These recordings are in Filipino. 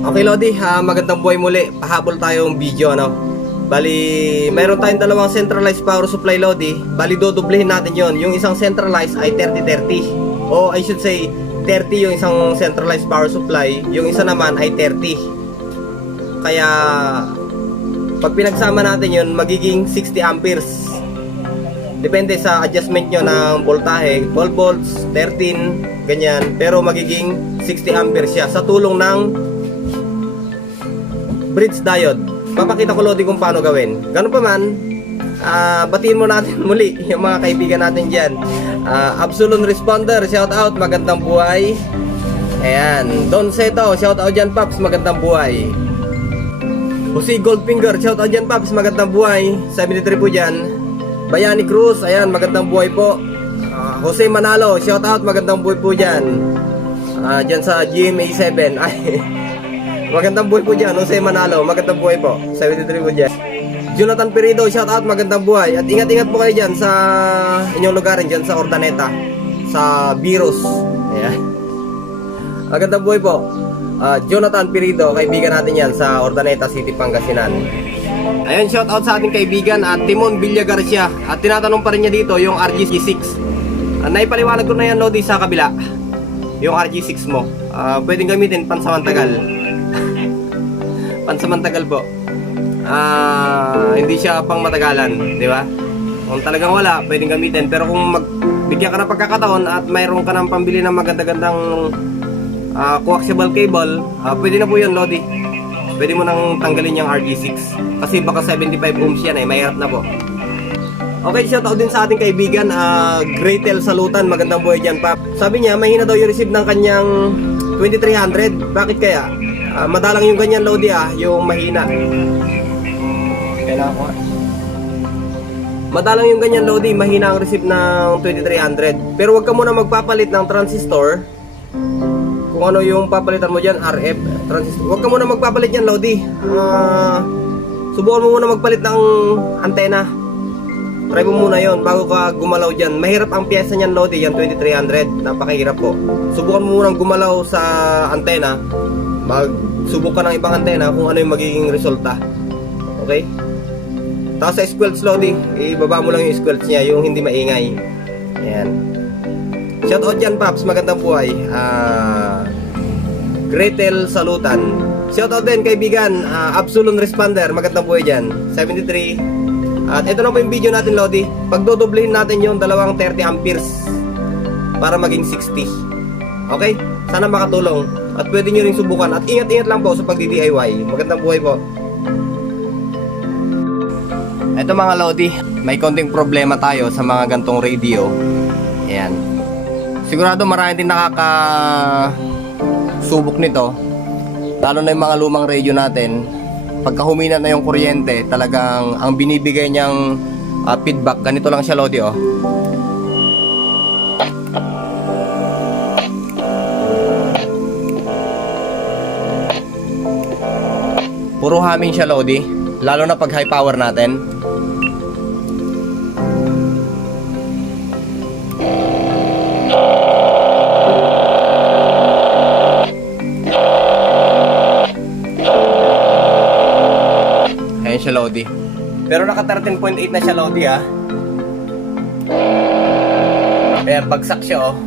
Okay Lodi, magandang buhay muli. Pahabol tayong video ano. Bali, mayroon tayong dalawang centralized power supply Lodi. Bali, dodoblehin natin yon. Yung isang centralized ay 30-30. O I should say 30 yung isang centralized power supply. Yung isa naman ay 30. Kaya pag pinagsama natin yon, magiging 60 amperes. Depende sa adjustment nyo ng voltahe, 12 volts, 13, ganyan. Pero magiging 60 amperes siya sa tulong ng bridge diode. Papakita ko Lodi kung paano gawin. Ganun pa man, batiin mo natin muli yung mga kaibigan natin dyan. Absolute Responder, shout out, magandang buhay. Ayan, Don Seto, shout out dyan Paps, magandang buhay. Jose Goldfinger, shout out dyan Paps, magandang buhay. 73 po dyan. Bayani Cruz, ayan, magandang buhay po. Jose Manalo, shout out, magandang buhay po dyan. Dyan sa GMA7. Ay, magandang buhay po dyan, Jose Manalo, magandang buhay po. 73 po dyan. Jonathan Perido, shout out, magandang buhay. At ingat-ingat po kayo dyan sa inyong lugarin, dyan sa Ordaneta, sa Virus. Ayan. Magandang buhay po. Jonathan Perido, kaibigan natin yan sa Ordaneta City, Pangasinan. Ayan, shout out sa ating kaibigan at Timon Villa Garcia. At tinatanong pa rin niya dito yung RG6. Naipaliwanag ko na yan Lodi sa kabila. Yung RG6 mo, pwedeng gamitin pansamantagal. Pansamantagal po. Hindi siya pang matagalan, di ba? Kung talagang wala, pwedeng gamitin. Pero kung bigyan ka ng pagkakataon at mayroon ka ng pambili ng maganda-gandang coaxial cable, pwede na po yun Lodi. Pwede mo nang tanggalin yung RG6 kasi baka 75 ohms yan eh, mahirap na po. Okay, shoutout din sa ating kaibigan Gretel Salutan, magandang buhay dyan pa. Sabi niya, mahina daw yung receive ng kanyang 2300. Bakit kaya? Madalang yung ganyan Lodi yung mahina. Kailangan ko madalang yung ganyan Lodi, mahina ang receive ng 2300. Pero wag ka muna magpapalit ng transistor. Kung ano yung papalitan mo dyan, RF transistor, huwag ka muna magpapalit yan Lodi. Subukan mo muna magpalit ng antena. Try mo muna yon bago ka gumalaw dyan. Mahirap ang pyesa nyan Lodi, yan 2300. Napakahirap po. Subukan mo munang gumalaw sa antena. Magsubok ka ng ibang antena kung ano yung magiging resulta. Okay? Tapos sa squelch Lodi, ibaba mo lang yung squelch niya, yung hindi maingay. Ayan. Shout out dyan Paps, magandang buhay. Gretel Salutan, shout out din kaibigan. Absolute Responder, magandang buhay dyan. 73. At ito na po yung video natin Lodi. Pagdodoblehin natin yung dalawang 30 amperes para maging 60. Okay? Sana makatulong. At pwede nyo rin subukan. At ingat-ingat lang po sa pagdi-DIY. Magandang buhay po. Ito mga Lodi, may konting problema tayo sa mga gantong radio. Ayan. Sigurado marami din nakakasubok nito. Lalo na yung mga lumang radio natin. Pagka humina na yung kuryente, talagang ang binibigay niyang feedback, ganito lang siya Lodi oh. Puro humming siya Lodi, lalo na pag high power natin. Ayan siya Lodi. Pero naka 13.8 na siya Lodi Ayan, bagsak siya oh.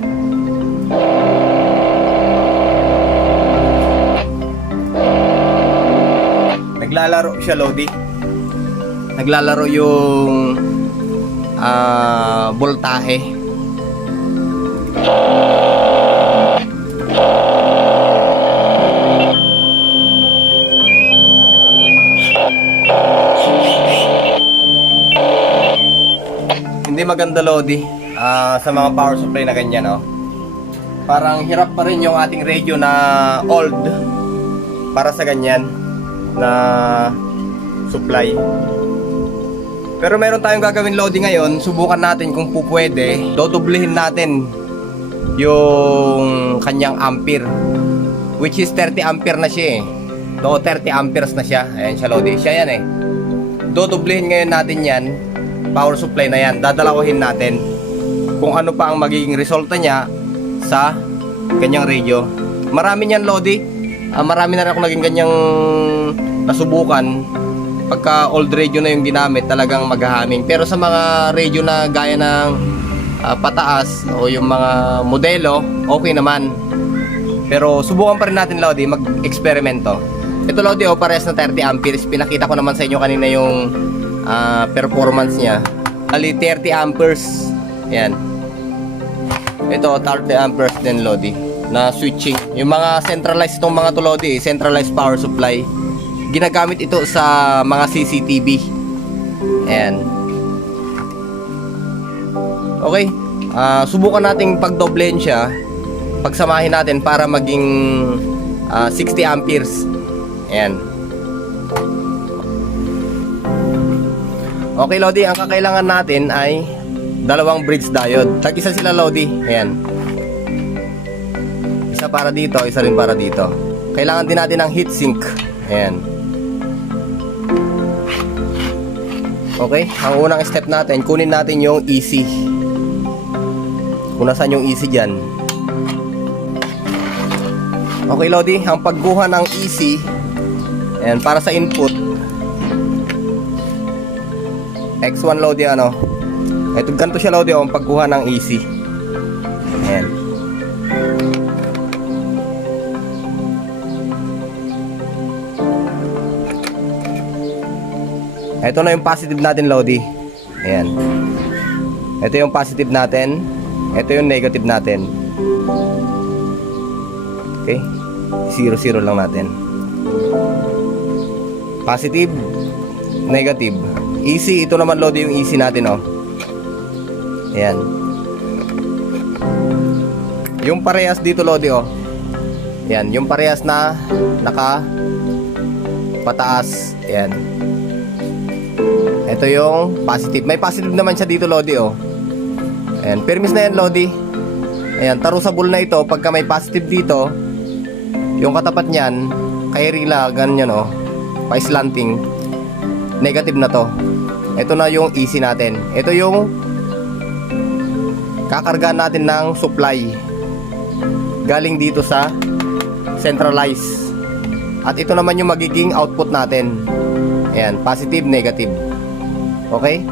Naglalaro siya Lodi. Naglalaro yung voltahe. Hindi maganda Lodi sa mga power supply na ganyan oh. Parang hirap pa rin yung ating radio na old para sa ganyan na supply. Pero meron tayong gagawin Lodi ngayon. Subukan natin kung pupwede. Dodoblehin natin yung kanyang ampere, which is 30 ampere na siya eh. 30 amperes na siya. Ayan siya Lodi. Siya yan eh. Dodoblehin ngayon natin yan. Power supply na yan. Dadalawahin natin kung ano pa ang magiging resulta niya sa kanyang radio. Marami niyan Lodi. Marami na rin ako naging ganyang nasubukan. Pagka old radio na yung ginamit, talagang maghahaming. Pero sa mga radio na gaya ng pataas o yung mga modelo, okay naman. Pero subukan pa rin natin, Lodi, mag-eksperimento. Ito, Lodi, parehas na 30 amperes. Pinakita ko naman sa inyo kanina yung performance niya. Ali 30 amperes. Yan. Ito 30 amperes din, Lodi, na switching. Yung mga centralized itong mga to, Lodi, centralized power supply. Ginagamit ito sa mga CCTV. Ayan. Okay. Subukan nating pagdoblen siya. Pagsamahin natin para maging 60 amperes. Ayan. Okay, Lodi, ang kakailangan natin ay dalawang bridge diode. Tag-isa sila, Lodi. Ayan. Isa para dito, isa rin para dito. Kailangan din natin ng heatsink. Ayan. Okay, ang unang step natin, kunin natin yung EC. Kung nasaan yung EC dyan. Okay, Lodi, ang pagguha ng EC, ayan, para sa input, X1, Lodi, ano, ito, ganito siya, Lodi, ang pagguha ng EC. Ayan. Ito na yung positive natin, Lodi. Ayan. Ito yung positive natin. Ito yung negative natin. Okay. 0-0 lang natin. Positive, negative. EC, ito naman, Lodi, yung EC natin, oh. Ayan. Yung parehas dito, Lodi, oh. Ayan, yung parehas na naka pataas. Ayan. Ito yung positive. May positive naman siya dito, Lodi, oh. Ayan, permis na yan, Lodi. Ayan, tarusable na ito. Pagka may positive dito, yung katapat niyan, kay Rila, ganyan, oh, pa-slanting, negative na to. Ito na yung EC natin. Ito yung kakarga natin ng supply galing dito sa centralized. At ito naman yung magiging output natin. Ayan, positive, negative. Okay?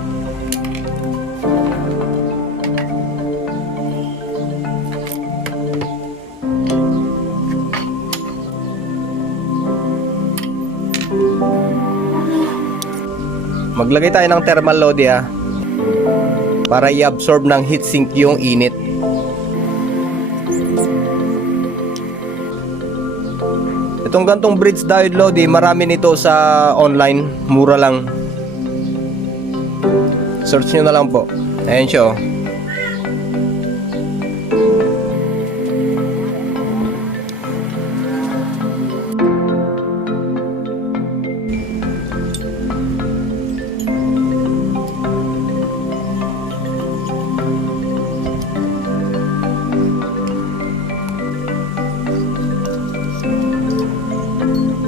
Maglagay tayo ng thermal, Lodi, para i-absorb ng heatsink yung init. Itong gantong bridge diode, Lodi, marami nito sa online, mura lang. Search nyo na lang po. Ayan siya, oh.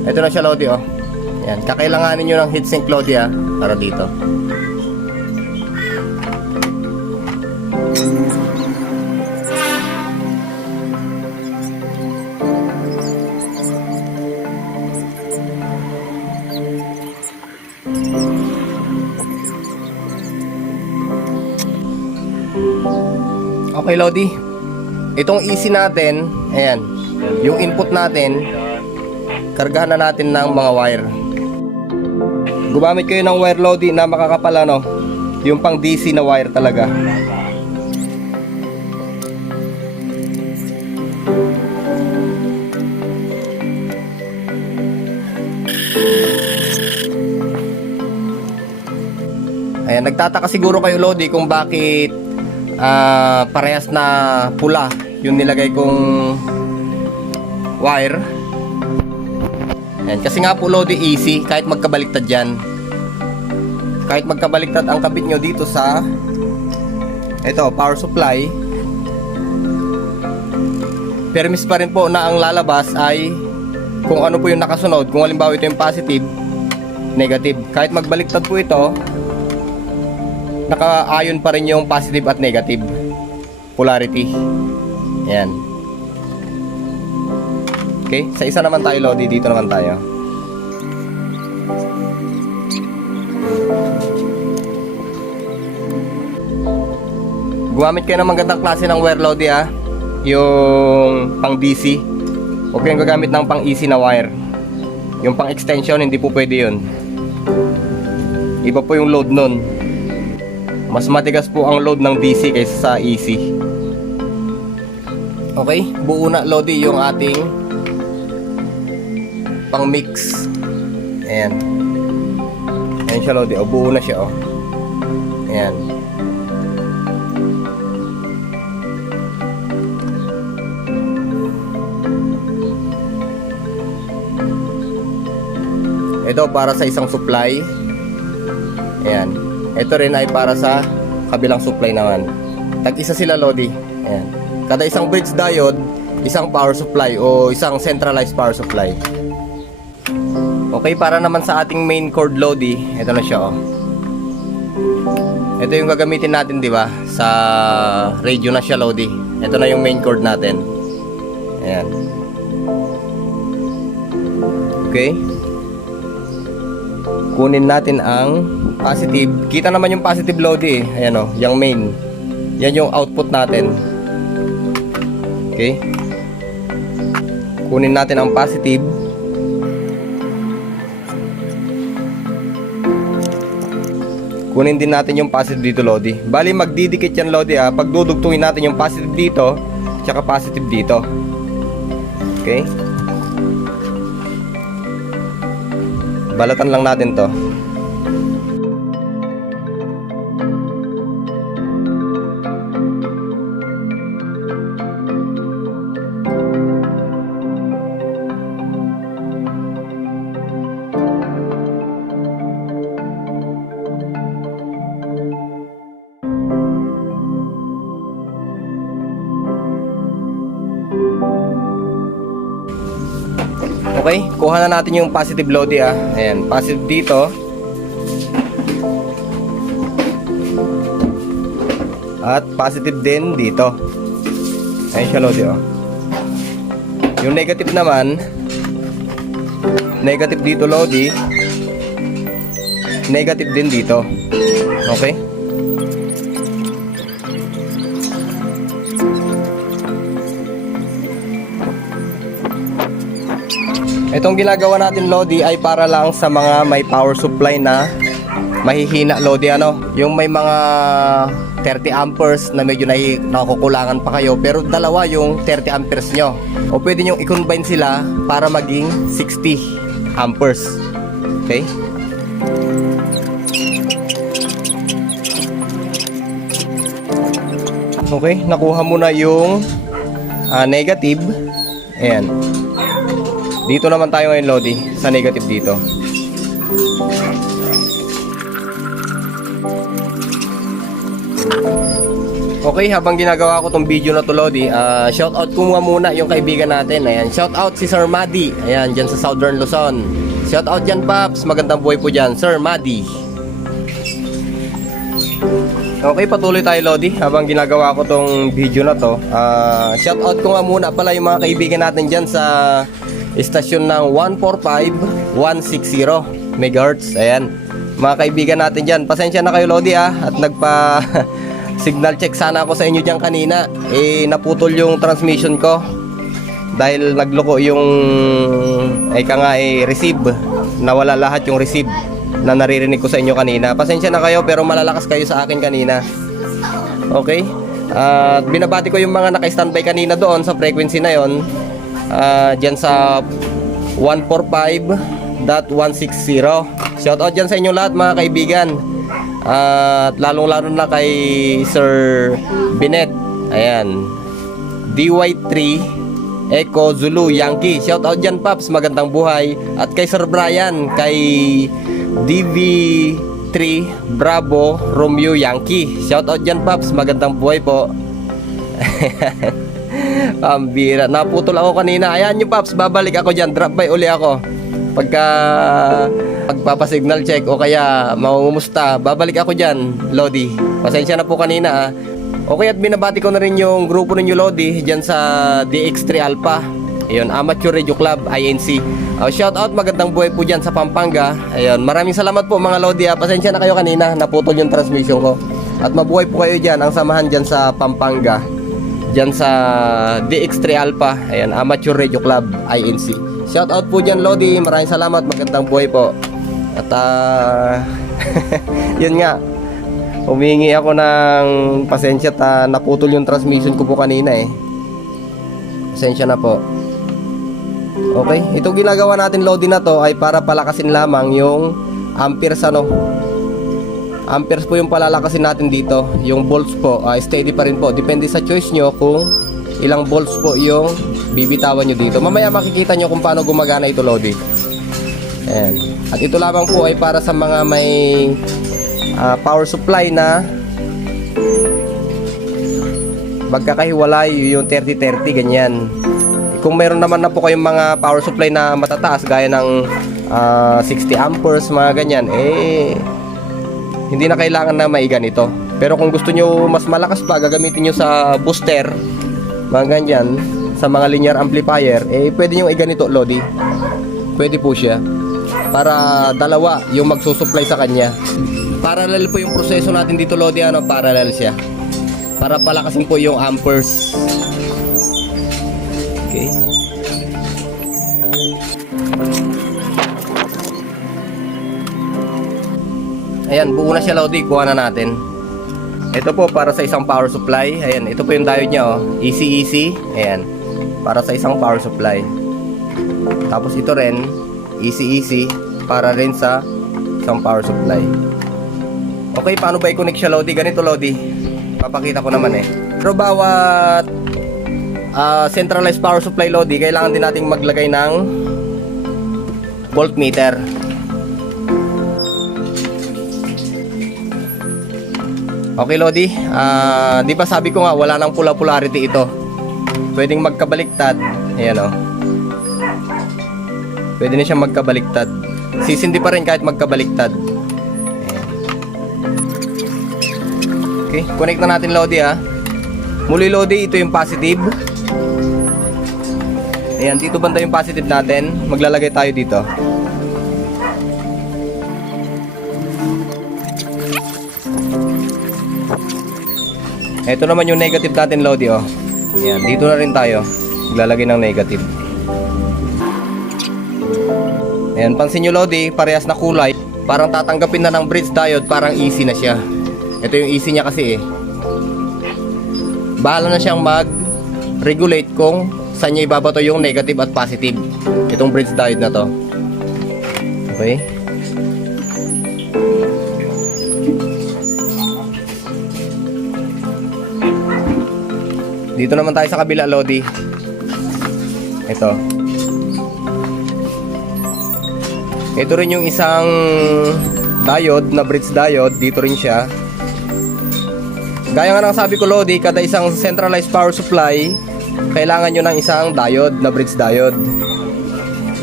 Ito na siya, Lodi, oh. Yan, kakailanganin nyo ng heatsink, Lodi, para dito. Okay, Lodi. Itong EC natin, ayan, yung input natin, kargahan na natin ng mga wire. Gumamit kayo ng wire, Lodi, na makakapal, ano, yung pang DC na wire talaga. Ayan, nagtataka siguro kayo, Lodi, kung bakit parehas na pula yung nilagay kong wire. Ayan, kasi nga po, Lodi, easy kahit magkabaliktad yan. Kahit magkabaliktad ang kabit nyo dito sa ito, power supply, permis pa rin po na ang lalabas ay kung ano po yung nakasunod. Kung halimbawa ito yung positive, negative, kahit magbaliktad po ito, naka-ayon pa rin yung positive at negative polarity. Ayan. Okay, sa isa naman tayo Lodi, dito naman tayo. Gumamit kayo ng magandang klase ng wire Lodi yung pang DC. Huwag kayong gagamit ng pang AC na wire. Yung pang extension hindi po pwede yun. Iba po yung load nun. Mas matigas po ang load ng DC kaysa sa AC. Okay, buo na Lodi yung ating pang mix. Ayan. Ayan siya Lodi, buo na siya Ayan. Ito para sa isang supply. Ayan. Ito rin ay para sa kabilang supply naman. Tag-isa sila Lodi. Ayan. Kada isang bridge diode, isang power supply o isang centralized power supply. Okay, para naman sa ating main cord Lodi, ito na siya Ito yung gagamitin natin, di ba? Sa radio na siya Lodi. Ito na yung main cord natin. Ayan. Okay. Kunin natin ang positive. Kita naman yung positive Lodi Ayan yung main. Yan yung output natin. Okay. Kunin natin ang positive. Kunin din natin yung positive dito Lodi. Bali magdidikit yan Lodi Pag dudugtungin natin yung positive dito tsaka positive dito. Okay. Balatan lang natin to. Okay, kuha na natin yung positive Lodi Ayan, positive dito. At positive din dito. Ayan siya Lodi Yung negative naman, negative dito Lodi. Negative din dito. Okay. Itong ginagawa natin Lodi ay para lang sa mga may power supply na mahihina Lodi yung may mga 30 amperes na medyo nakukulangan pa kayo pero dalawa yung 30 amperes nyo o pwede nyo i-combine sila para maging 60 amperes. Okay. Okay, nakuha mo na yung negative. Ayan. Dito naman tayo ngayon Lodi sa negative dito. Okay, habang ginagawa ko tong video na to Lodi, shout out ko muna yung kaibigan natin. Ayan, shout out si Sir Madi. Ayan, dyan sa Southern Luzon. Shout out dyan Paps, magandang buhay po dyan Sir Madi. Okay, patuloy tayo Lodi habang ginagawa ko tong video na to. Shout out ko nga muna pala yung mga kaibigan natin dyan sa istasyon ng 145-160 MHz. Ayan, mga kaibigan natin dyan, pasensya na kayo Lodi at nagpa signal check sana ako sa inyo dyan kanina. Naputol yung transmission ko dahil nagloko yung receive. Nawala lahat yung receive na naririnig ko sa inyo kanina. Pasensya na kayo pero malalakas kayo sa akin kanina. Okay, at binabati ko yung mga naka-standby kanina doon sa frequency na yon. Dyan sa 145.160. Shout out dyan sa inyo lahat mga kaibigan. At lalong-lalo na kay Sir Binet. Ayan, DY3 Echo Zulu Yankee. Shout out dyan Paps, magandang buhay. At kay Sir Brian, kay DV3 Bravo Romeo Yankee. Shout out dyan Paps, magandang buhay po. Pambira, naputol ako kanina. Ayan yung Paps, babalik ako dyan. Drop by uli ako pagka pagpapasignal check o kaya mamumusta. Babalik ako dyan Lodi. Pasensya na po kanina Okay, at binabati ko na rin yung grupo ninyo Lodi dyan sa DX3 Alpha. Ayun, Amateur Radio Club, INC. Shout out, magandang buhay po dyan sa Pampanga. Ayun, maraming salamat po mga Lodi. Pasensya na kayo kanina, naputol yung transmission ko. At mabuhay po kayo dyan, ang samahan dyan sa Pampanga. Dyan sa DX3 Alpha. Ayun, Amateur Radio Club, INC. Shout out po dyan Lodi, maraming salamat, magandang buhay po. At yun nga, humingi ako ng pasensya at naputol yung transmission ko po kanina eh. Pasensya na po. Okay, itong ginagawa natin Lodi na to ay para palakasin lamang yung amperes amperes po yung palalakasin natin dito. Yung volts po steady pa rin po, depende sa choice nyo kung ilang volts po yung bibitawan nyo dito. Mamaya makikita nyo kung paano gumagana ito Lodi. Ayan. At ito lamang po ay para sa mga may power supply na magkakahiwalay, yung 30-30 ganyan. Kung meron naman na po kayong mga power supply na matataas gaya ng 60 amperes mga ganyan, hindi na kailangan na maiga nito. Pero kung gusto nyo mas malakas pa, gagamitin nyo sa booster mga ganyan, sa mga linear amplifier, pwede nyo iga nito Lodi. Pwede po siya para dalawa yung magsusupply sa kanya. Parallel po yung proseso natin dito Lodi, parallel siya para palakasin po yung amperes. Okay. Ayan, buo na siya Lodi, kuha na natin. Ito po para sa isang power supply. Ayan, ito po yung diode nya EC. Ayan, para sa isang power supply. Tapos ito rin EC para rin sa isang power supply. Okay, paano ba i-connect siya Lodi? Ganito Lodi, papakita ko naman Pero bawat centralized power supply Lodi, kailangan din nating maglagay ng voltmeter. Okay Lodi, di ba sabi ko nga wala nang pula polarity ito. Pwedeng magkabaliktad. Ayan pwede na siyang magkabaliktad. Sisindi pa rin kahit magkabaliktad. Ayan. Okay, connect na natin Lodi Muli Lodi, ito yung positive. Ayan, dito banda yung positive natin. Maglalagay tayo dito. Ito naman yung negative natin Lodi Ayan, dito na rin tayo maglalagay ng negative. Ayan, pansin nyo Lodi, parehas na kulay. Parang tatanggapin na ng bridge diode, parang easy na siya. Ito yung easy niya kasi bahala na siyang mag-regulate kung saan niya ibabato yung negative at positive. Itong bridge diode na to. Okay. Dito naman tayo sa kabila Lodi. Ito rin yung isang diode na bridge diode. Dito rin siya. Gaya nga ng sabi ko Lodi, kada isang centralized power supply kailangan nyo ng isang diode na bridge diode.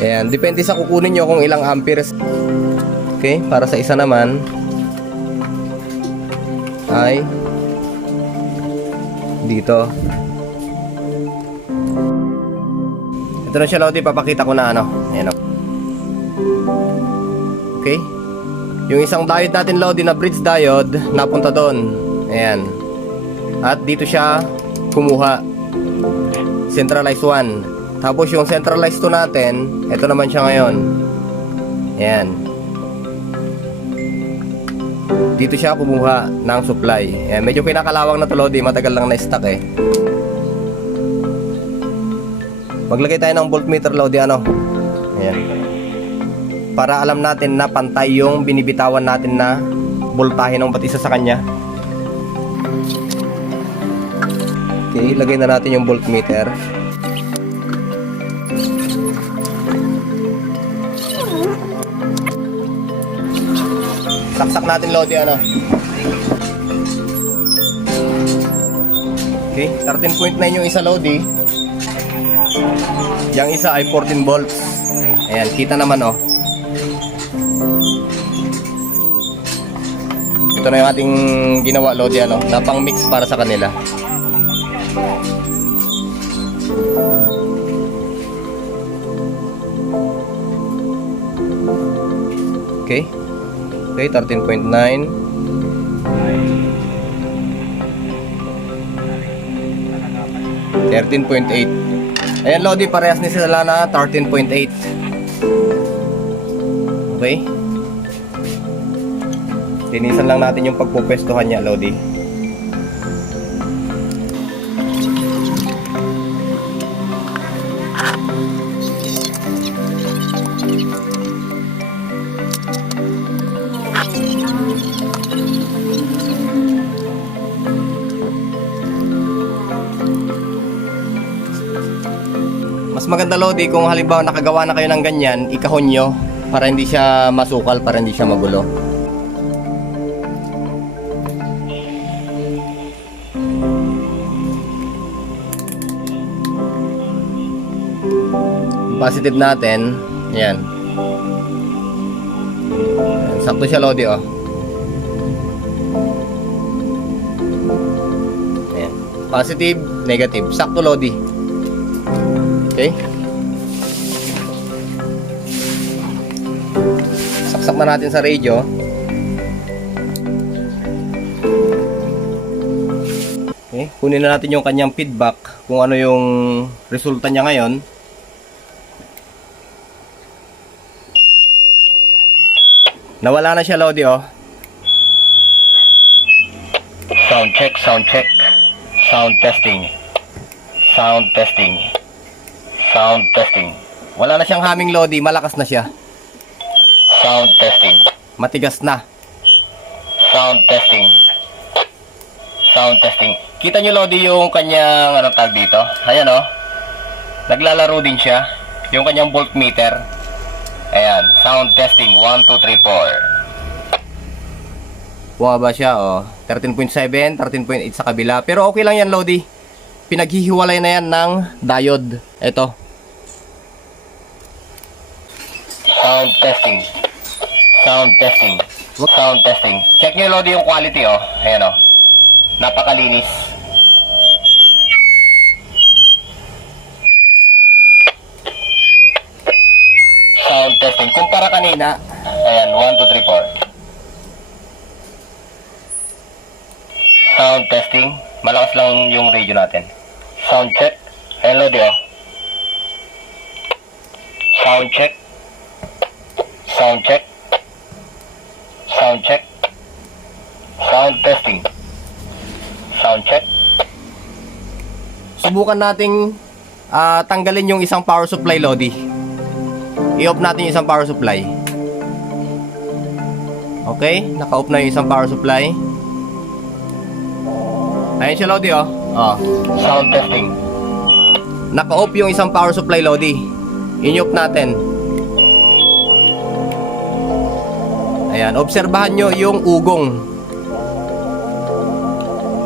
Ayan, depende sa kukunin nyo kung ilang amperes. Okay, para sa isa naman ay dito. Ito na siya Lodi, papakita ko na Ayan Okay. Yung isang diode natin Lodi na bridge diode napunta doon. Ayan. At dito siya kumuha. Centralized 1. Tapos yung centralized 2 natin, ito naman siya ngayon. Ayan. Dito siya kumuha ng supply. Ayan, medyo kinakalawang na to Lodi, matagal lang na-stuck Maglagay tayo ng voltmeter Lodi Ayan. Para alam natin na pantay yung binibitawan natin na voltahe ng bawat isa sa kanya. Okay, lagay na natin yung voltmeter. Saksak natin Lodi Okay, 13.9 yung isa Lodi. Yung isa ay 14 volts. Ayan, kita naman Ito na yung ating ginawa Lodi na pang mix para sa kanila. Okay. Okay, 13.9. 13.8. Ayan, Lodi, parehas ni sila na 13.8. Okay. Linisan lang natin yung pagpupwestuhan niya, Lodi. Mas maganda, Lodi, kung halimbawa nakagawa na kayo ng ganyan, ikahon nyo para hindi siya masukal, para hindi siya magulo. Positive natin, yan. Sakto siya, Lodi, oh. Ayan. Positive, negative. Sakto, Lodi. Okay. Saksak na natin sa radio. Okay. Kunin na natin yung kanyang feedback kung ano yung resulta niya ngayon. Nawala na siya, Lodi, oh. Sound check, sound check. Sound testing. Sound testing. Sound testing. Wala na siyang humming, Lodi, malakas na siya. Sound testing. Matigas na. Sound testing. Sound testing. Kita nyo, Lodi, yung kanyang ano tag dito? Ayan, oh. Naglalaro din siya. Yung kanyang voltmeter. Ayan, sound testing 1, 2, 3, 4. Bumaba siya, oh. 13.7, 13.8 sa kabila. Pero okay lang yan, Lodi. Pinaghihiwalay na yan ng diode. Ito. Sound testing. Sound testing. Sound testing. Check nyo, Lodi, yung quality, oh. Ayan, oh. Napakalinis. Sound testing. Kumpara kanina, ayan, 1, 2, 3, 4. Sound testing. Malakas lang yung radio natin. Sound check. Ayan, Lodi, oh. Sound check. Sound check. Sound check. Sound testing. Sound check. Subukan nating tanggalin yung isang power supply, Lodi. I-off natin yung isang power supply. Okay, naka-off na yung isang power supply. Ayan siya, Lodi, oh. Oh. Sound testing. Naka-off yung isang power supply, Lodi. In-off natin. Ayan, obserbahan nyo yung ugong.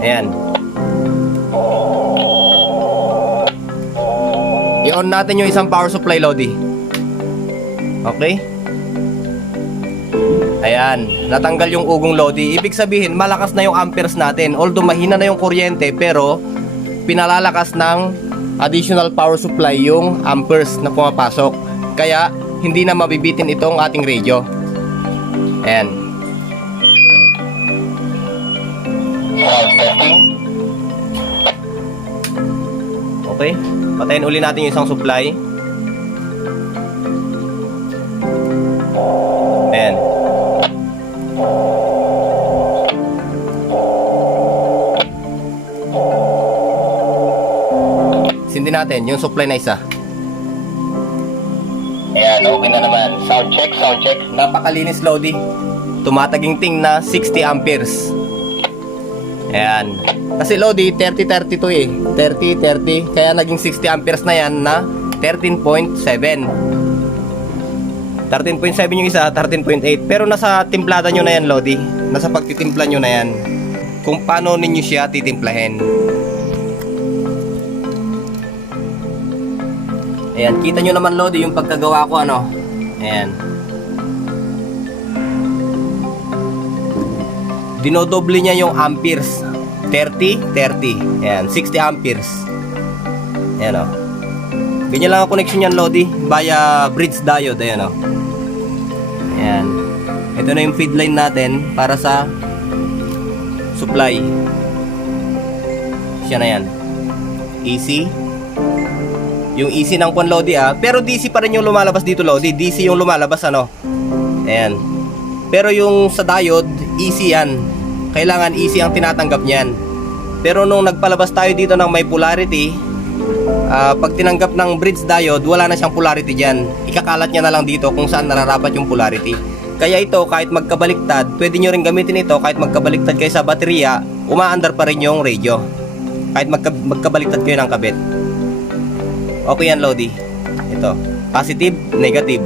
Ayan. I-on natin yung isang power supply, Lodi. Okay? Ayan, natanggal yung ugong, Lodi. Ibig sabihin, malakas na yung amperes natin. Although mahina na yung kuryente, pero pinalalakas ng additional power supply yung amperes na pumapasok. Kaya, hindi na mabibitin itong ating radio. Ayan. Okay, patayin uli natin yung isang supply. Ayan. Sindi natin yung supply na isa. Ayan, okay na naman. Sound check, sound check. Napakalinis, Lodi. Tumataginting na 60 amperes. Ayan. Kasi, Lodi, 30-30 to eh. 30-30. Kaya naging 60 amperes na yan na 13.7. 13.7 yung isa, 13.8. Pero nasa timplada nyo na yan, Lodi. Nasa pagtitimpla nyo na yan. Kung paano ninyo siya titimplahin. Ayan, kita nyo naman, Lodi, yung pagkagawa ko, ano. Ayan. Dinodoble niya yung amperes. 30-30. Ayan, 60 amperes. Ayan, o. Ganyan lang ang connection yan, Lodi. Via bridge diode, ayan, o. Ayan. Ito na yung feed line natin para sa supply. Siya na yan. AC. Yung AC ng kwan Lodi pero DC pa rin yung lumalabas dito Lodi. DC yung lumalabas ano. Ayan. Pero yung sa diode, AC yan. Kailangan AC ang tinatanggap niyan. Pero nung nagpalabas tayo dito ng may polarity, pag tinanggap ng bridge diode, wala na siyang polarity dyan. Ikakalat niya na lang dito kung saan nararapat yung polarity. Kaya ito, kahit magkabaliktad, pwede nyo rin gamitin ito. Kahit magkabaliktad kayo sa baterya, umaandar pa rin yung radio. Kahit magkabaliktad kayo ng kabit. Okay yan Lodi. Ito, positive, negative.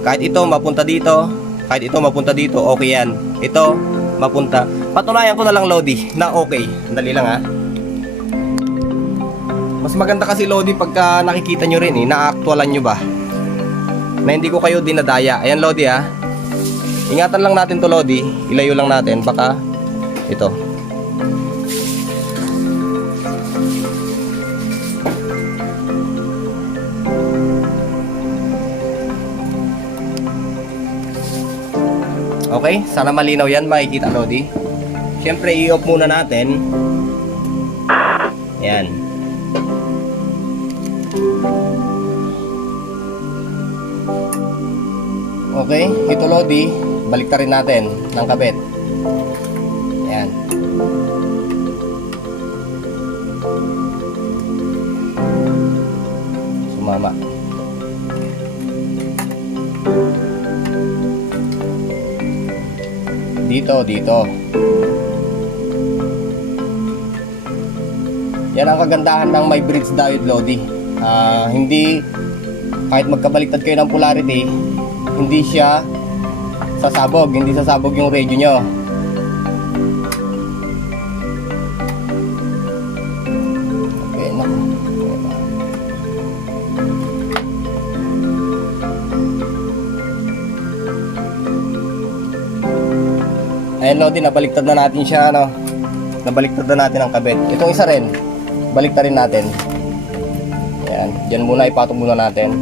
Kahit ito mapunta dito, kahit ito mapunta dito, okay yan. Ito, mapunta. Patunayan ko na lang Lodi na okay. Dali lang Mas maganda kasi Lodi pagka nakikita nyo rin na-actualan nyo ba na hindi ko kayo dinadaya. Ayan Lodi ingatan lang natin to Lodi. Ilayo lang natin baka ito. Okay, sana malinaw yan, makikita Lodi. Siyempre i-off muna natin. Yan. Okay, ito Lodi, balik rin natin ng kabit. Yan. Sumama. Dito. Yan ang kagandahan ng may bridge diode Lodi. Hindi, kahit magkabaliktad kayo ng polarity, hindi siya sasabog. Hindi sasabog yung radio nyo. Okay, naku. Ayan Lodi, nabaliktad na natin siya nabaliktad na natin ang kabit. Itong isa rin, baliktad rin natin. Ayan, dyan muna, ipatong muna natin.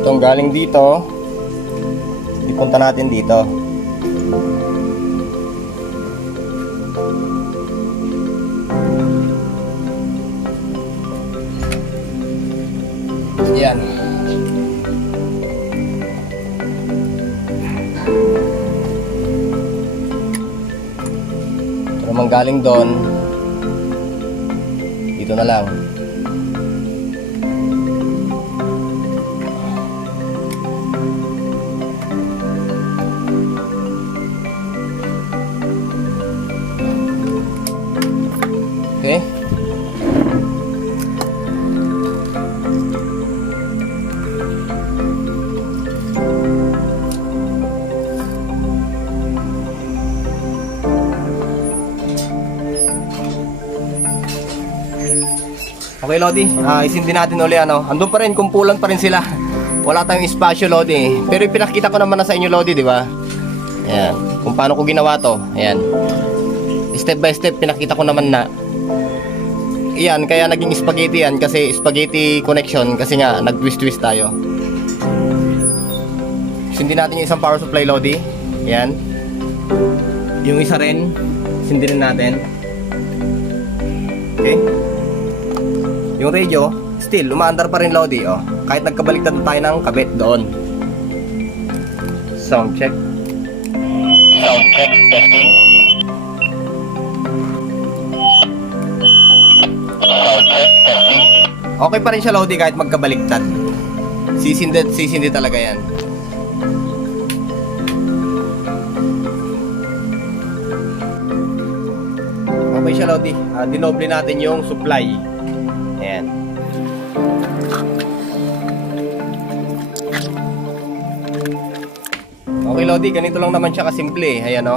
Itong galing dito, ipunta natin dito. Yan. Ito naman galing doon. Dito na lang. Okay. Okay Lodi, isindi natin uli andun pa rin, kumpulan pa rin sila. Wala tayong espasyo Lodi. Pero ipinakita ko naman na sa inyo Lodi, di ba? Ayan, kung paano ko ginawa to. Ayan. Step by step pinakita ko naman na. Iyan, kaya naging spaghetti yan kasi spaghetti connection kasi nga nag-twist tayo. Sindi natin yung isang power supply Lodi. Ayan. Yung isa rin, sindi rin natin. Okay. Yung radio, still, umaandar pa rin Lodi, kahit nagkabaliktad tayo ng kabit doon. Sound check. Sound check, testing. Sound check, testing. Okay pa rin siya Lodi kahit magkabaliktad. Sisindi talaga yan. Okay siya Lodi, dinoble natin yung supply. Ayan. Okay Lodi, ganito lang naman siya kasimple. Ayan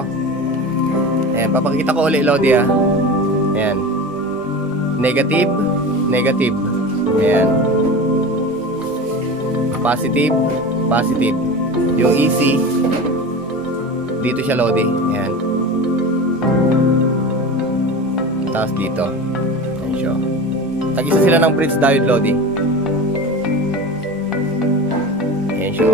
Ayan, papakita ko ulit Lodi Ayan. Negative, negative. Ayan. Positive, positive. Yung AC dito siya Lodi. Ayan. Tapos dito. Ayan siya. Tag-isa sila ng bridge diode, Lodi. Ayan siya.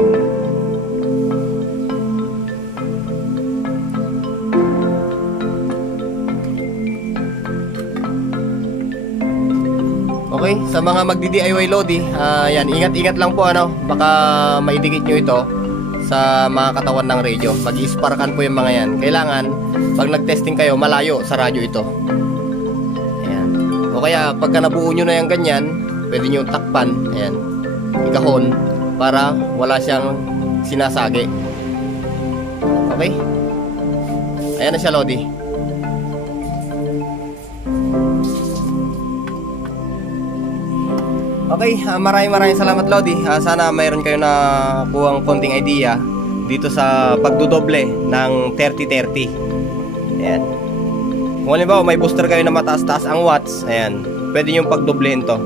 Okay, sa mga magdi-DIY Lodi, yan, ingat-ingat lang po ano, baka maidikit nyo ito sa mga katawan ng radyo. Mag-i-sparkan po yung mga yan. Kailangan, pag nag-testing kayo, malayo sa radyo ito. Ayan. O kaya, pagka nabuo nyo na yung ganyan, pwede nyo takpan, ayan, ikahon, para wala siyang sinasagi. Okay? Ayan na siya, Lodi. Okay, maraming salamat, Lodi. Sana mayroon kayo na kuhang konting idea dito sa pagdudoble ng 30-30. Ayan. Kung halimbawa may booster kayo na mataas-taas ang watts, ayan, pwede nyo pagdoblehin to.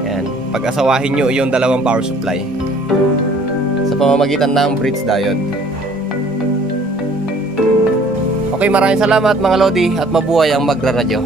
Ayan, pag-asawahin nyo yung dalawang power supply sa pamamagitan ng bridge diode. Okay, maraming salamat mga Lodi, at mabuhay ang magraradyo.